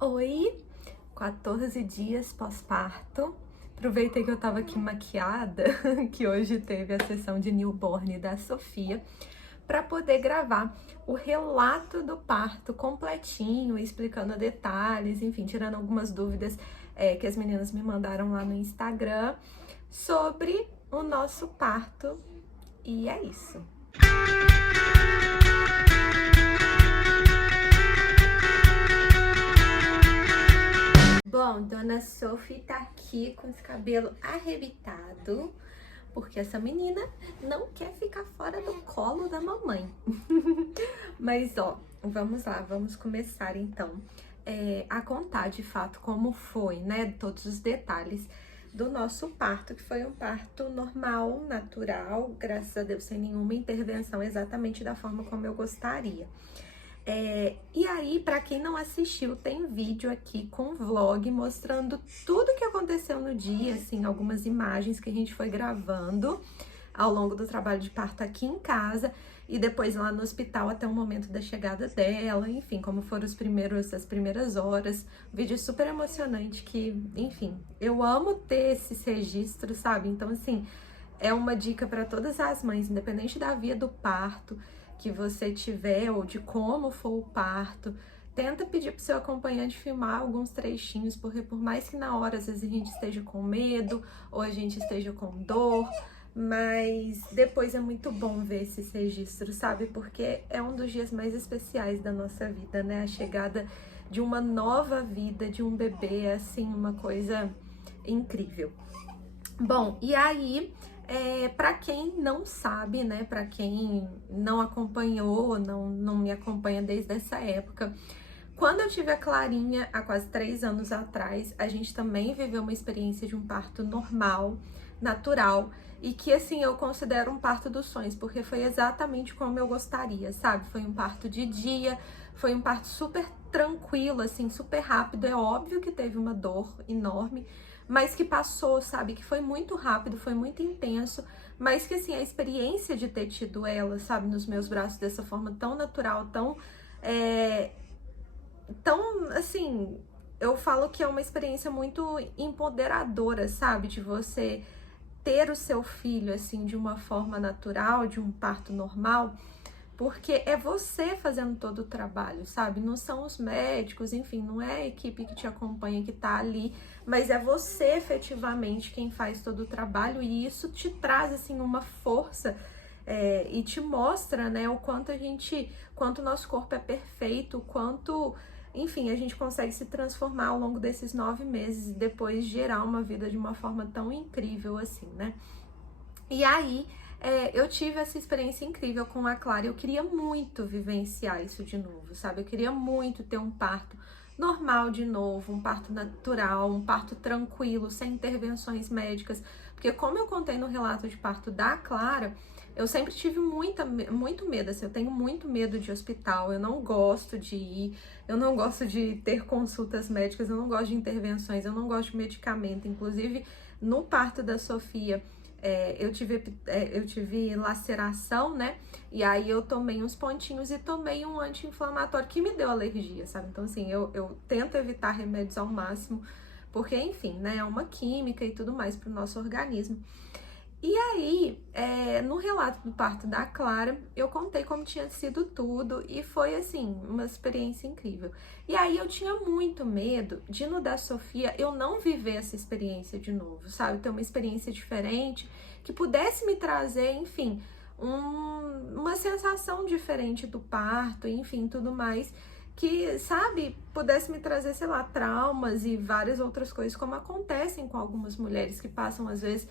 Oi, 14 dias pós-parto. Aproveitei que eu tava aqui maquiada, que hoje teve a sessão de newborn da Sofia, para poder gravar o relato do parto completinho, explicando detalhes, enfim, tirando algumas dúvidas que as meninas me mandaram lá no Instagram sobre o nosso parto. E é isso. Bom, Dona Sophie tá aqui com esse cabelo arrebitado, porque essa menina não quer ficar fora do colo da mamãe. Mas, ó, vamos lá, vamos começar então a contar de fato como foi, né? Todos os detalhes do nosso parto, que foi um parto normal, natural, graças a Deus, sem nenhuma intervenção, exatamente da forma como eu gostaria. E aí, para quem não assistiu, tem vídeo aqui com vlog mostrando tudo que aconteceu no dia, assim, algumas imagens que a gente foi gravando ao longo do trabalho de parto aqui em casa e depois lá no hospital até o momento da chegada dela, enfim, como foram as primeiras horas. Um vídeo super emocionante que, enfim, eu amo ter esses registros, sabe? Então, assim, é uma dica para todas as mães, independente da via do parto que você tiver ou de como for o parto, tenta pedir pro seu acompanhante filmar alguns trechinhos, porque por mais que na hora às vezes a gente esteja com medo ou a gente esteja com dor, mas depois é muito bom ver esses registros, sabe? Porque é um dos dias mais especiais da nossa vida, né? A chegada de uma nova vida, de um bebê, é assim, uma coisa incrível. Bom, e aí, para quem não sabe, né, para quem não acompanhou, não me acompanha desde essa época, quando eu tive a Clarinha, há quase 3 anos atrás, a gente também viveu uma experiência de um parto normal, natural, e que, assim, eu considero um parto dos sonhos, porque foi exatamente como eu gostaria, sabe? Foi um parto de dia, foi um parto super tranquilo, assim, super rápido. É óbvio que teve uma dor enorme, mas que passou, sabe? Que foi muito rápido, foi muito intenso, mas que, assim, a experiência de ter tido ela, sabe, nos meus braços dessa forma tão natural, tão, assim, eu falo que é uma experiência muito empoderadora, sabe? De você ter o seu filho, assim, de uma forma natural, de um parto normal, porque é você fazendo todo o trabalho, sabe? Não são os médicos, enfim, não é a equipe que te acompanha que tá ali, mas é você efetivamente quem faz todo o trabalho e isso te traz, assim, uma força e te mostra, né, o quanto o nosso corpo é perfeito, o quanto, enfim, a gente consegue se transformar ao longo desses 9 meses e depois gerar uma vida de uma forma tão incrível assim, né? E aí, eu tive essa experiência incrível com a Clara. Eu queria muito vivenciar isso de novo, sabe? Eu queria muito ter um parto normal de novo, um parto natural, um parto tranquilo, sem intervenções médicas. Porque como eu contei no relato de parto da Clara, eu sempre tive muito medo, assim, eu tenho muito medo de hospital, eu não gosto de ir, eu não gosto de ter consultas médicas, eu não gosto de intervenções, eu não gosto de medicamento. Inclusive, no parto da Sofia, eu tive laceração, né? E aí eu tomei uns pontinhos e tomei um anti-inflamatório que me deu alergia, sabe? Então, assim, eu tento evitar remédios ao máximo, porque, enfim, né? É uma química e tudo mais para o nosso organismo. E aí, no relato do parto da Clara, eu contei como tinha sido tudo e foi, assim, uma experiência incrível. E aí eu tinha muito medo de no da Sofia eu não viver essa experiência de novo, sabe? Ter uma experiência diferente que pudesse me trazer, enfim, uma sensação diferente do parto, enfim, tudo mais. Que, sabe, pudesse me trazer, sei lá, traumas e várias outras coisas, como acontecem com algumas mulheres que passam, às vezes,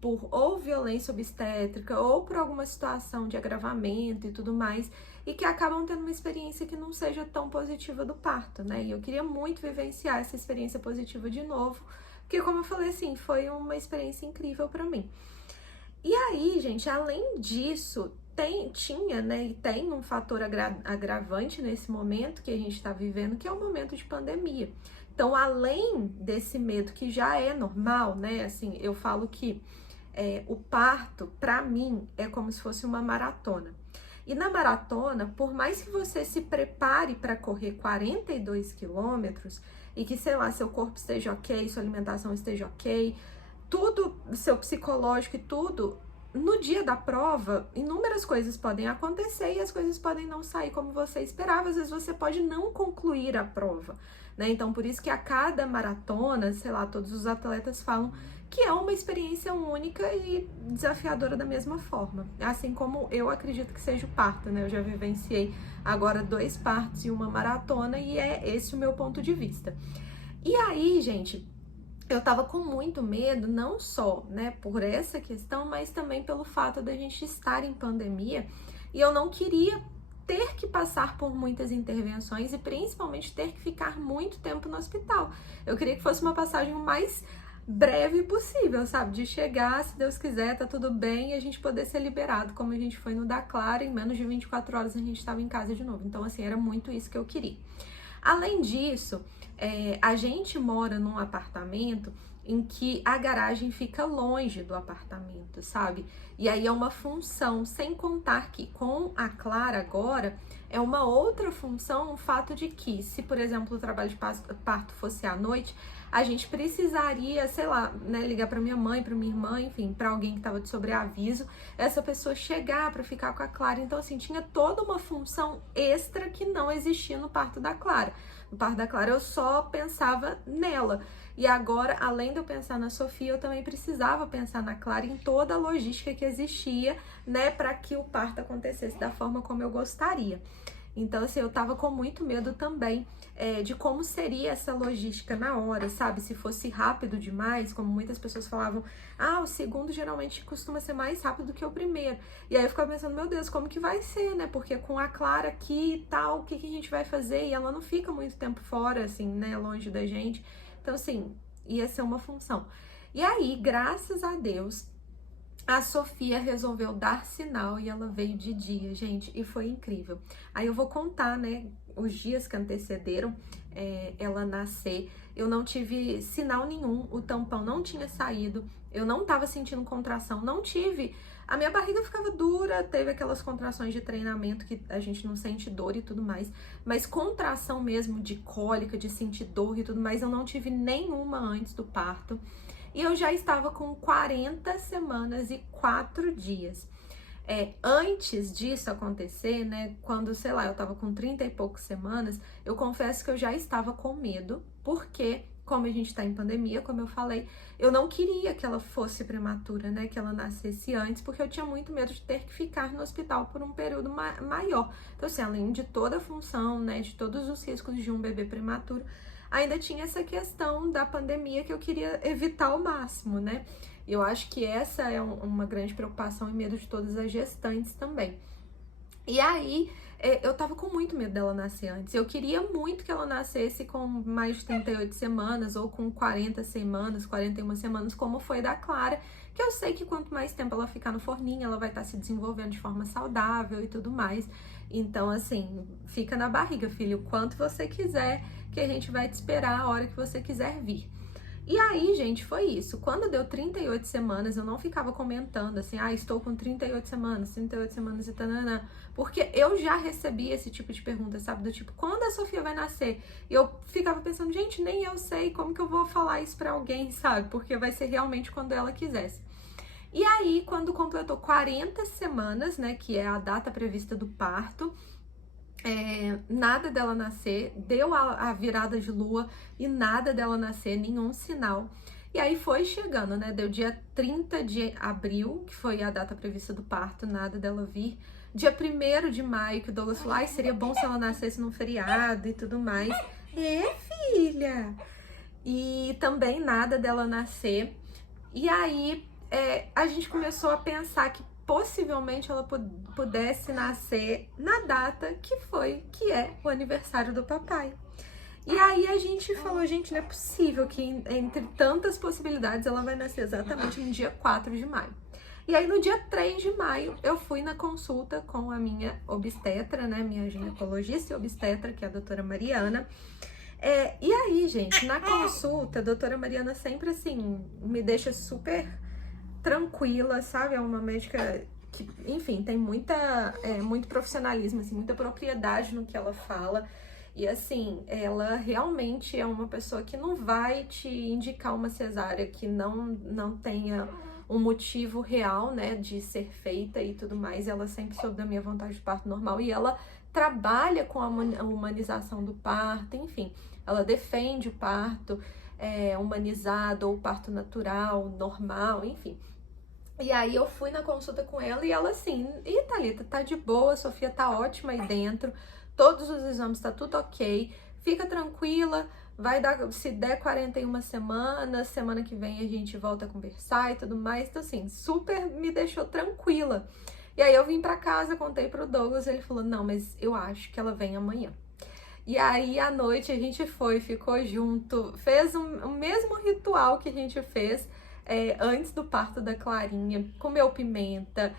por ou violência obstétrica ou por alguma situação de agravamento e tudo mais, e que acabam tendo uma experiência que não seja tão positiva do parto, né? E eu queria muito vivenciar essa experiência positiva de novo, porque, como eu falei, assim, foi uma experiência incrível para mim. E aí, gente, além disso, tinha, né, e tem um fator agravante nesse momento que a gente está vivendo, que é o momento de pandemia. Então, além desse medo que já é normal, né, assim, eu falo que o parto, para mim, é como se fosse uma maratona. E na maratona, por mais que você se prepare para correr 42 quilômetros e que, sei lá, seu corpo esteja ok, sua alimentação esteja ok, tudo, seu psicológico e tudo, no dia da prova, inúmeras coisas podem acontecer e as coisas podem não sair como você esperava. Às vezes você pode não concluir a prova, né? Então, por isso que a cada maratona, sei lá, todos os atletas falam que é uma experiência única e desafiadora da mesma forma. Assim como eu acredito que seja o parto, né? Eu já vivenciei agora 2 partos e uma maratona e é esse o meu ponto de vista. E aí, gente, eu tava com muito medo, não só, né, por essa questão, mas também pelo fato da gente estar em pandemia e eu não queria ter que passar por muitas intervenções e principalmente ter que ficar muito tempo no hospital. Eu queria que fosse uma passagem mais breve possível, sabe? De chegar, se Deus quiser, tá tudo bem e a gente poder ser liberado, como a gente foi no da Clara, em menos de 24 horas a gente estava em casa de novo. Então, assim, era muito isso que eu queria. Além disso, a gente mora num apartamento em que a garagem fica longe do apartamento, sabe? E aí é uma função, sem contar que com a Clara agora é uma outra função, o fato de que, se por exemplo o trabalho de parto fosse à noite, a gente precisaria, sei lá, né, ligar para minha mãe, para minha irmã, enfim, para alguém que estava de sobreaviso, essa pessoa chegar para ficar com a Clara. Então, assim, tinha toda uma função extra que não existia no parto da Clara. No parto da Clara eu só pensava nela. E agora, além de eu pensar na Sofia, eu também precisava pensar na Clara, em toda a logística que existia, né, para que o parto acontecesse da forma como eu gostaria. Então, assim, eu tava com muito medo também de como seria essa logística na hora, sabe? Se fosse rápido demais, como muitas pessoas falavam, o segundo geralmente costuma ser mais rápido que o primeiro. E aí eu ficava pensando, meu Deus, como que vai ser, né? Porque com a Clara aqui e tal, o que que a gente vai fazer? E ela não fica muito tempo fora, assim, né, longe da gente. Então, assim, ia ser uma função. E aí, graças a Deus, a Sofia resolveu dar sinal e ela veio de dia, gente, e foi incrível. Aí eu vou contar, né, os dias que antecederam ela nascer. Eu não tive sinal nenhum, o tampão não tinha saído, eu não tava sentindo contração, não tive. A minha barriga ficava dura, teve aquelas contrações de treinamento que a gente não sente dor e tudo mais, mas contração mesmo de cólica, de sentir dor e tudo mais, eu não tive nenhuma antes do parto. E eu já estava com 40 semanas e 4 dias. Antes disso acontecer, né, quando, sei lá, eu tava com 30 e poucas semanas, eu confesso que eu já estava com medo, porque, como a gente tá em pandemia, como eu falei, eu não queria que ela fosse prematura, né, que ela nascesse antes, porque eu tinha muito medo de ter que ficar no hospital por um período maior. Então, assim, além de toda a função, né, de todos os riscos de um bebê prematuro, ainda tinha essa questão da pandemia que eu queria evitar ao máximo, né? Eu acho que essa é uma grande preocupação e medo de todas as gestantes também. E aí, eu tava com muito medo dela nascer antes. Eu queria muito que ela nascesse com mais de 38 semanas ou com 40 semanas, 41 semanas, como foi da Clara, que eu sei que quanto mais tempo ela ficar no forninho, ela vai estar se desenvolvendo de forma saudável e tudo mais. Então, assim, fica na barriga, filho, o quanto você quiser, que a gente vai te esperar a hora que você quiser vir. E aí, gente, foi isso. Quando deu 38 semanas, eu não ficava comentando assim, estou com 38 semanas e tananã, porque eu já recebi esse tipo de pergunta, sabe? Do tipo, quando a Sofia vai nascer? E eu ficava pensando, gente, nem eu sei como que eu vou falar isso pra alguém, sabe? Porque vai ser realmente quando ela quisesse. E aí, quando completou 40 semanas, né, que é a data prevista do parto, nada dela nascer, deu a virada de lua e nada dela nascer, nenhum sinal. E aí foi chegando, né? Deu dia 30 de abril, que foi a data prevista do parto, nada dela vir. Dia 1º de maio, que o Douglas falou, seria bom se ela nascesse num feriado e tudo mais. Filha! E também nada dela nascer. E aí a gente começou a pensar que possivelmente ela pudesse nascer na data que é o aniversário do papai. E aí a gente falou, gente, não é possível que entre tantas possibilidades ela vai nascer exatamente no dia 4 de maio. E aí no dia 3 de maio eu fui na consulta com a minha obstetra, né, minha ginecologista e obstetra, que é a doutora Mariana. E aí, gente, na consulta, a doutora Mariana sempre, assim, me deixa super tranquila, sabe? É uma médica que, enfim, tem muito profissionalismo, assim, muita propriedade no que ela fala. E assim, ela realmente é uma pessoa que não vai te indicar uma cesárea que não tenha um motivo real, né, de ser feita e tudo mais. Ela sempre soube da minha vontade de parto normal e ela trabalha com a humanização do parto, enfim, ela defende o parto humanizado ou parto natural, normal, enfim. E aí eu fui na consulta com ela e ela assim, e Thalita, tá de boa, a Sofia tá ótima aí dentro, todos os exames tá tudo ok, fica tranquila, vai dar, se der 41 semanas, semana que vem a gente volta a conversar e tudo mais, então assim, super me deixou tranquila. E aí eu vim pra casa, contei pro Douglas, ele falou, não, mas eu acho que ela vem amanhã. E aí à noite a gente ficou junto, fez o mesmo ritual que a gente fez antes do parto da Clarinha, comeu pimenta,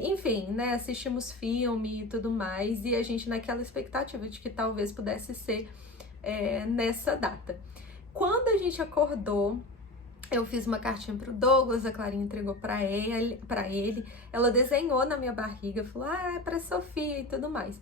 enfim, né, assistimos filme e tudo mais, e a gente naquela expectativa de que talvez pudesse ser nessa data. Quando a gente acordou, eu fiz uma cartinha pro Douglas, a Clarinha entregou pra ele, ela desenhou na minha barriga, falou, é pra Sofia e tudo mais.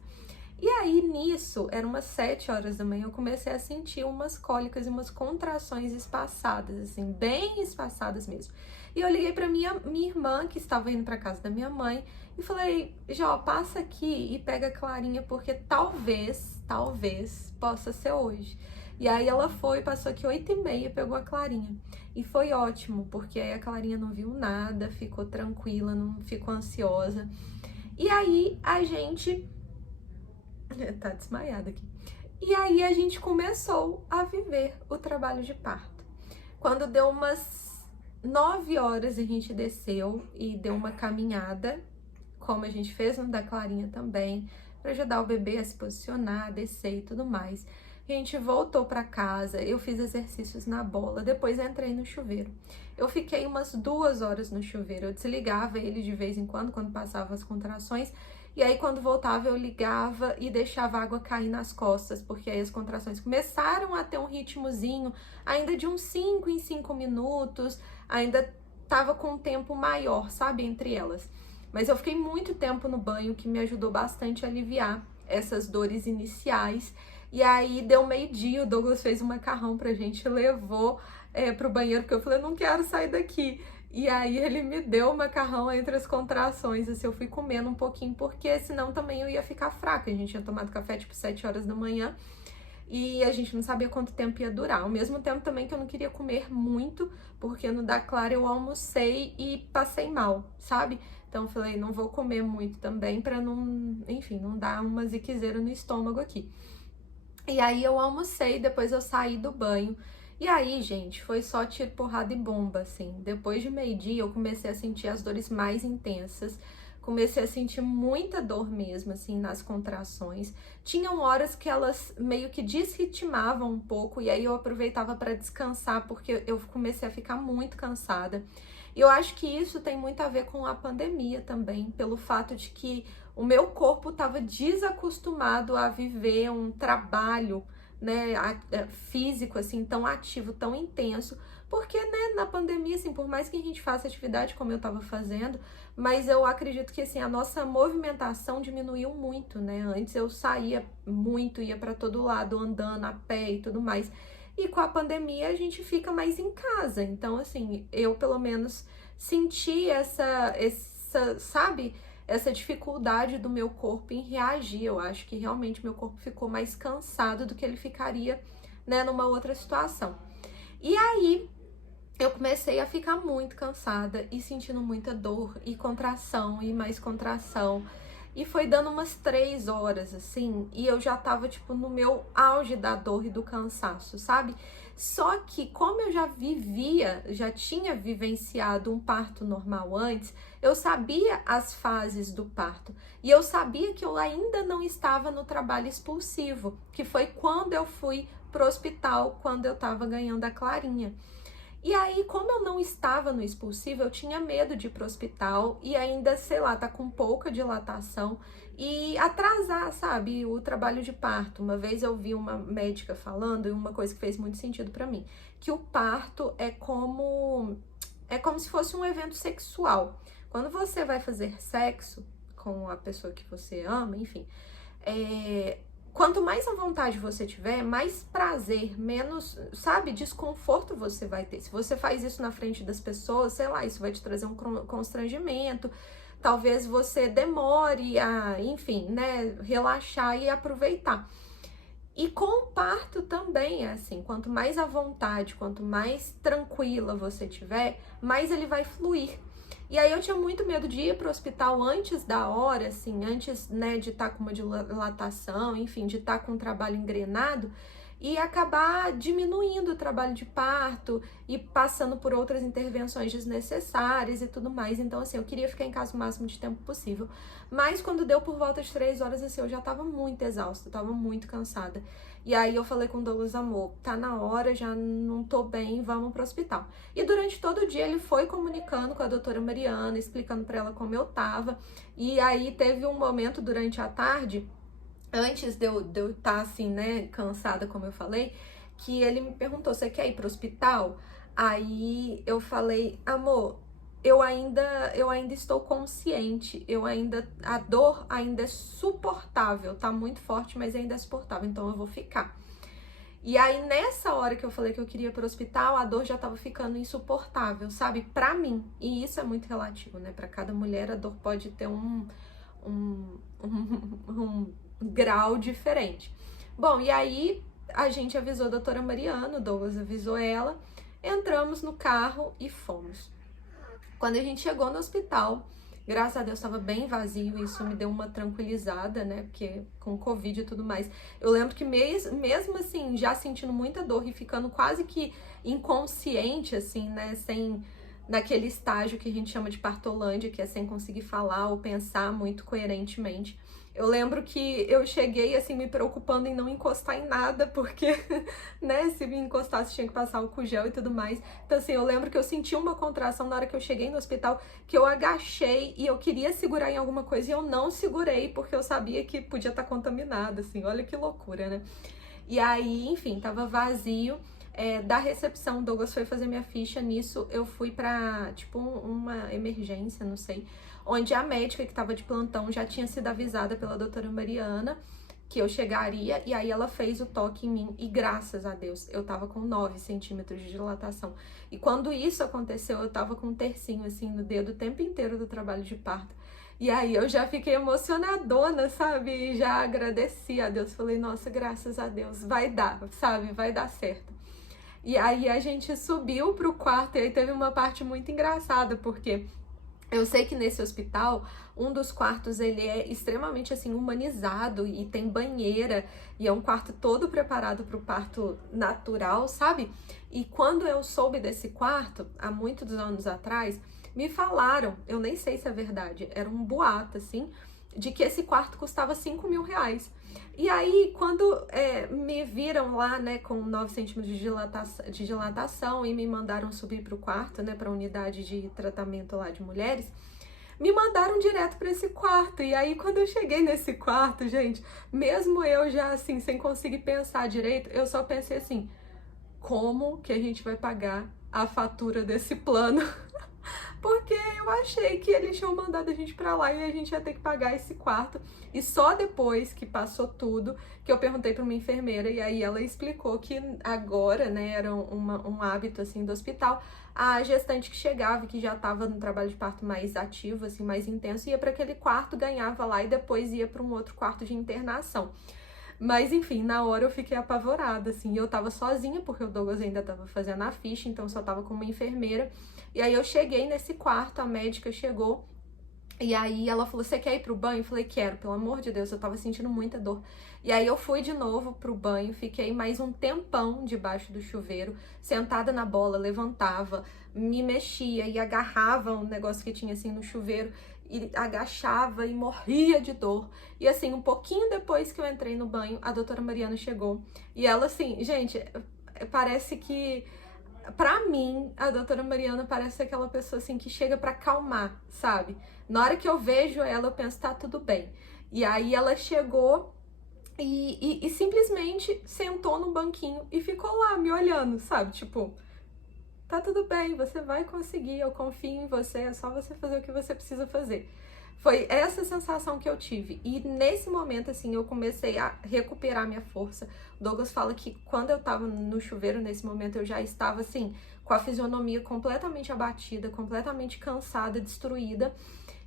E aí, nisso, eram umas 7 horas da manhã, eu comecei a sentir umas cólicas e umas contrações espaçadas, assim, bem espaçadas mesmo. E eu liguei pra minha irmã, que estava indo pra casa da minha mãe, e falei, Jó, passa aqui e pega a Clarinha, porque talvez possa ser hoje. E aí ela foi, passou aqui 8h30, pegou a Clarinha. E foi ótimo, porque aí a Clarinha não viu nada, ficou tranquila, não ficou ansiosa. E aí a gente... Tá desmaiada aqui. E aí a gente começou a viver o trabalho de parto. Quando deu umas 9 horas, a gente desceu e deu uma caminhada, como a gente fez no da Clarinha também, para ajudar o bebê a se posicionar, descer e tudo mais. A gente voltou para casa, eu fiz exercícios na bola, depois entrei no chuveiro. Eu fiquei umas 2 horas no chuveiro, eu desligava ele de vez em quando passava as contrações, e aí quando voltava eu ligava e deixava a água cair nas costas, porque aí as contrações começaram a ter um ritmozinho, ainda de uns 5 em 5 minutos, ainda tava com um tempo maior, sabe, entre elas. Mas eu fiquei muito tempo no banho, que me ajudou bastante a aliviar essas dores iniciais. E aí deu meio-dia, o Douglas fez um macarrão pra gente, levou pro banheiro, porque eu falei, eu não quero sair daqui. E aí ele me deu o macarrão entre as contrações, assim, eu fui comendo um pouquinho, porque senão também eu ia ficar fraca. A gente tinha tomado café tipo 7 horas da manhã e a gente não sabia quanto tempo ia durar. Ao mesmo tempo também que eu não queria comer muito, porque no da Clara eu almocei e passei mal, sabe? Então eu falei, não vou comer muito também pra não, enfim, não dar uma ziquezeira no estômago aqui. E aí eu almocei, depois eu saí do banho. E aí, gente, foi só tiro, porrada e bomba, assim. Depois de meio-dia, eu comecei a sentir as dores mais intensas. Comecei a sentir muita dor mesmo, assim, nas contrações. Tinham horas que elas meio que desritmavam um pouco, e aí eu aproveitava para descansar, porque eu comecei a ficar muito cansada. E eu acho que isso tem muito a ver com a pandemia também, pelo fato de que o meu corpo estava desacostumado a viver um trabalho, né, físico, assim, tão ativo, tão intenso, porque, né, na pandemia, assim, por mais que a gente faça atividade como eu tava fazendo, mas eu acredito que, assim, a nossa movimentação diminuiu muito, né, antes eu saía muito, ia para todo lado, andando a pé e tudo mais, e com a pandemia a gente fica mais em casa, então, assim, eu, pelo menos, senti essa sabe, essa dificuldade do meu corpo em reagir. Eu acho que realmente meu corpo ficou mais cansado do que ele ficaria, né, numa outra situação. E aí eu comecei a ficar muito cansada e sentindo muita dor e contração e mais contração. E foi dando umas 3 horas, assim, e eu já tava, tipo, no meu auge da dor e do cansaço, sabe? Só que, como eu já tinha vivenciado um parto normal antes, eu sabia as fases do parto. E eu sabia que eu ainda não estava no trabalho expulsivo, que foi quando eu fui pro hospital, quando eu tava ganhando a Clarinha. E aí, como eu não estava no expulsivo, eu tinha medo de ir pro hospital e ainda, sei lá, tá com pouca dilatação e atrasar, sabe, o trabalho de parto. Uma vez eu vi uma médica falando, e uma coisa que fez muito sentido pra mim, que o parto é como se fosse um evento sexual. Quando você vai fazer sexo com a pessoa que você ama, enfim, quanto mais à vontade você tiver, mais prazer, menos, sabe, desconforto você vai ter. Se você faz isso na frente das pessoas, sei lá, isso vai te trazer um constrangimento. Talvez você demore a, enfim, né, relaxar e aproveitar. E com o parto também é assim, quanto mais à vontade, quanto mais tranquila você tiver, mais ele vai fluir. E aí eu tinha muito medo de ir para o hospital antes da hora, assim, antes, né, de estar com uma dilatação, enfim, de estar com um trabalho engrenado e acabar diminuindo o trabalho de parto e passando por outras intervenções desnecessárias e tudo mais. Então, assim, eu queria ficar em casa o máximo de tempo possível. Mas quando deu por volta de 3 horas, assim, eu já tava muito exausta, tava muito cansada. E aí eu falei com o Douglas, amor, tá na hora, já não tô bem, vamos pro hospital. E durante todo o dia ele foi comunicando com a doutora Mariana, explicando pra ela como eu tava. E aí teve um momento durante a tarde, antes de eu estar assim, né, cansada, como eu falei, que ele me perguntou, você quer ir pro hospital? Aí eu falei, amor, eu ainda estou consciente, a dor ainda é suportável, tá muito forte, mas ainda é suportável, então eu vou ficar. E aí, nessa hora que eu falei que eu queria ir pro hospital, a dor já tava ficando insuportável, sabe? Pra mim. E isso é muito relativo, né? Pra cada mulher, a dor pode ter um grau diferente. Bom, e aí a gente avisou a doutora Mariana, o Douglas avisou ela, entramos no carro e fomos. Quando a gente chegou no hospital, graças a Deus estava bem vazio, isso me deu uma tranquilizada, né, porque com Covid e tudo mais. Eu lembro que mesmo assim, já sentindo muita dor e ficando quase que inconsciente, assim, né, naquele estágio que a gente chama de partolândia, que é sem conseguir falar ou pensar muito coerentemente. Eu lembro que eu cheguei, assim, me preocupando em não encostar em nada, porque, né, se me encostasse tinha que passar álcool gel e tudo mais. Então, assim, eu lembro que eu senti uma contração na hora que eu cheguei no hospital, que eu agachei e eu queria segurar em alguma coisa e eu não segurei, porque eu sabia que podia estar contaminada, assim, olha que loucura, né? E aí, enfim, tava vazio. Da recepção, o Douglas foi fazer minha ficha, nisso eu fui pra, tipo, uma emergência, não sei, onde a médica que tava de plantão já tinha sido avisada pela doutora Mariana que eu chegaria, e aí ela fez o toque em mim, e graças a Deus, eu tava com 9 centímetros de dilatação. E quando isso aconteceu, eu tava com um tercinho, assim, no dedo o tempo inteiro do trabalho de parto. E aí eu já fiquei emocionadona, sabe? E já agradeci a Deus, falei, nossa, graças a Deus, vai dar, sabe? Vai dar certo. E aí a gente subiu pro quarto, e aí teve uma parte muito engraçada, porque eu sei que nesse hospital, um dos quartos, ele é extremamente, assim, humanizado, e tem banheira, e é um quarto todo preparado para o parto natural, sabe? E quando eu soube desse quarto, há muitos anos atrás, me falaram, eu nem sei se é verdade, era um boato, assim, de que esse quarto custava 5 mil reais. E aí, quando me viram lá, né, com 9 centímetros de dilatação e me mandaram subir para o quarto, né, para a unidade de tratamento lá de mulheres, me mandaram direto para esse quarto. E aí, quando eu cheguei nesse quarto, gente, mesmo eu já, assim, sem conseguir pensar direito, eu só pensei assim, como que a gente vai pagar a fatura desse plano? Porque eu achei que eles tinham mandado a gente pra lá e a gente ia ter que pagar esse quarto. E só depois que passou tudo, que eu perguntei pra uma enfermeira, e aí ela explicou que agora, né, era um hábito, assim, do hospital, a gestante que chegava, que já tava no trabalho de parto mais ativo, assim, mais intenso, ia para aquele quarto, ganhava lá e depois ia para um outro quarto de internação. Mas, enfim, na hora eu fiquei apavorada, assim, eu tava sozinha, porque o Douglas ainda tava fazendo a ficha, então só tava com uma enfermeira. E aí eu cheguei nesse quarto, a médica chegou, e aí ela falou, você quer ir pro banho? Eu falei, quero, pelo amor de Deus, eu tava sentindo muita dor. E aí eu fui de novo pro banho, fiquei mais um tempão debaixo do chuveiro, sentada na bola, levantava, me mexia e agarrava um negócio que tinha assim no chuveiro, e agachava e morria de dor. E assim, um pouquinho depois que eu entrei no banho, a doutora Mariana chegou. E ela assim, gente, parece que, pra mim, a doutora Mariana parece aquela pessoa assim que chega pra acalmar, sabe? Na hora que eu vejo ela, eu penso, tá tudo bem. E aí ela chegou e simplesmente sentou no banquinho e ficou lá me olhando, sabe? Tipo, tá tudo bem, você vai conseguir, eu confio em você, é só você fazer o que você precisa fazer. Foi essa sensação que eu tive. E nesse momento, assim, eu comecei a recuperar minha força. O Douglas fala que quando eu tava no chuveiro, nesse momento, eu já estava, assim, com a fisionomia completamente abatida, completamente cansada, destruída.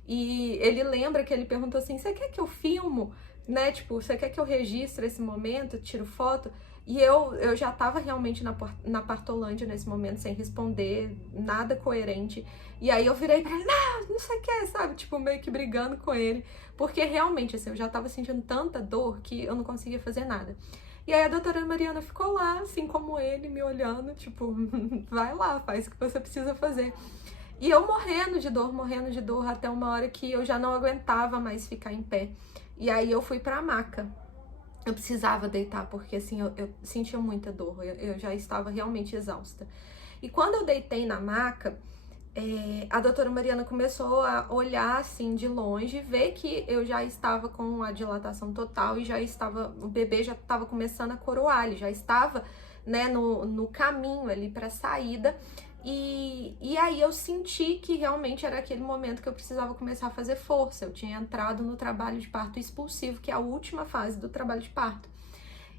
E ele lembra que ele perguntou assim, você quer que eu filmo? Né? Tipo, você quer que eu registre esse momento, tiro foto? E eu já tava realmente na Partolândia nesse momento, sem responder, nada coerente. E aí eu virei pra ele, não sei o que, sabe? Tipo, meio que brigando com ele. Porque realmente, assim, eu já tava sentindo tanta dor que eu não conseguia fazer nada. E aí a doutora Mariana ficou lá, assim como ele, me olhando, tipo, vai lá, faz o que você precisa fazer. E eu morrendo de dor, até uma hora que eu já não aguentava mais ficar em pé. E aí eu fui pra maca. Eu precisava deitar, porque assim, eu sentia muita dor, eu já estava realmente exausta. E quando eu deitei na maca, a doutora Mariana começou a olhar assim de longe, ver que eu já estava com a dilatação total e o bebê já estava começando a coroar, ele já estava, né, no caminho ali para a saída. E aí eu senti que realmente era aquele momento que eu precisava começar a fazer força. Eu tinha entrado no trabalho de parto expulsivo, que é a última fase do trabalho de parto,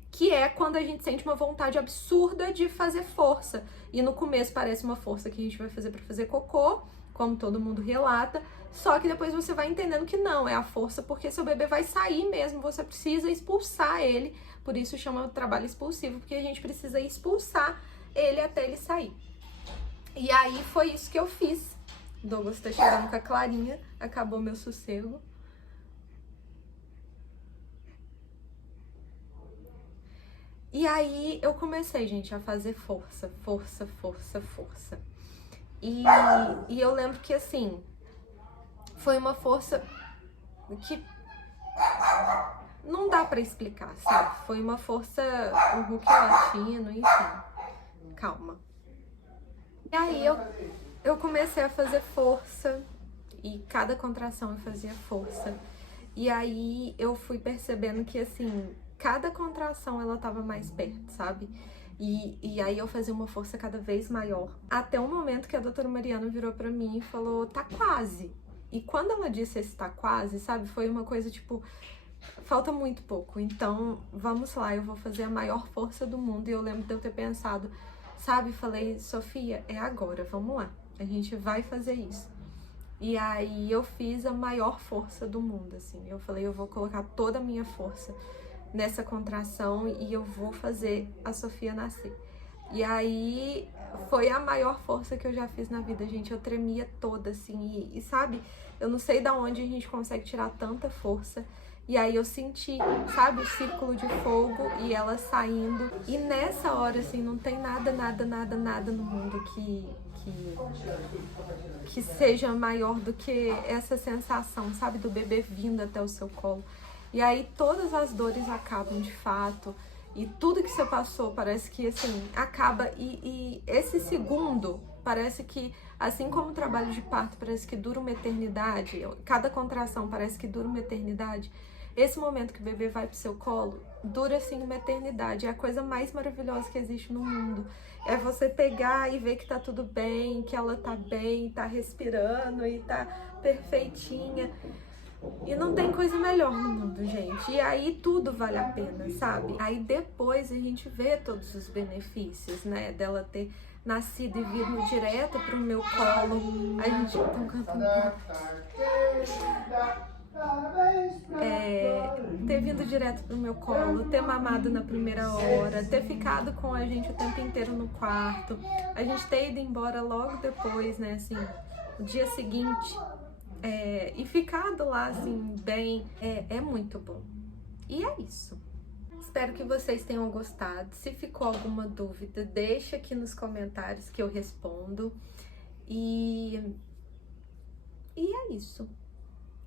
que é quando a gente sente uma vontade absurda de fazer força. E no começo parece uma força que a gente vai fazer para fazer cocô, como todo mundo relata, só que depois você vai entendendo que não, é a força porque seu bebê vai sair mesmo, você precisa expulsar ele, por isso chama trabalho expulsivo, porque a gente precisa expulsar ele até ele sair. E aí foi isso que eu fiz. Douglas tá chegando com a Clarinha, acabou meu sossego. E aí eu comecei, gente, a fazer força. E eu lembro que, assim, foi uma força que não dá pra explicar, sabe? Foi uma força, um Hulk latino, enfim. Calma. E aí eu comecei a fazer força e cada contração eu fazia força. E aí eu fui percebendo que, assim, cada contração ela tava mais perto, sabe? E aí eu fazia uma força cada vez maior. Até o momento que a doutora Mariana virou pra mim e falou, tá quase. E quando ela disse esse tá quase, sabe? Foi uma coisa tipo, falta muito pouco. Então, vamos lá, eu vou fazer a maior força do mundo. E eu lembro de eu ter pensado, sabe? Falei, Sofia, é agora, vamos lá. A gente vai fazer isso. E aí eu fiz a maior força do mundo, assim. Eu falei, eu vou colocar toda a minha força nessa contração e eu vou fazer a Sofia nascer. E aí foi a maior força que eu já fiz na vida, gente. Eu tremia toda, assim. E sabe, eu não sei de onde a gente consegue tirar tanta força. E aí eu senti, sabe, o círculo de fogo e ela saindo. E nessa hora, assim, não tem nada no mundo que seja maior do que essa sensação, sabe, do bebê vindo até o seu colo. E aí todas as dores acabam de fato. E tudo que você passou parece que, assim, acaba. E esse segundo parece que, assim como o trabalho de parto parece que dura uma eternidade, cada contração parece que dura uma eternidade, esse momento que o bebê vai pro seu colo dura, assim, uma eternidade. É a coisa mais maravilhosa que existe no mundo. É você pegar e ver que tá tudo bem, que ela tá bem, tá respirando e tá perfeitinha. E não tem coisa melhor no mundo, gente. E aí tudo vale a pena, sabe? Aí depois a gente vê todos os benefícios, né? Dela ter nascido e vindo direto pro meu colo. A gente tá cantando. Ter vindo direto pro meu colo, ter mamado na primeira hora, ter ficado com a gente o tempo inteiro no quarto, a gente ter ido embora logo depois, né, assim, no dia seguinte, e ficado lá, assim, bem, é muito bom. E é isso. Espero que vocês tenham gostado. Se ficou alguma dúvida, deixa aqui nos comentários que eu respondo. E é isso.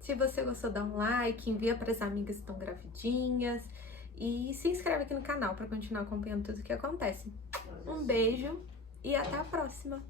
Se você gostou, dá um like, envia para as amigas que estão gravidinhas e se inscreve aqui no canal para continuar acompanhando tudo o que acontece. Um beijo e até a próxima!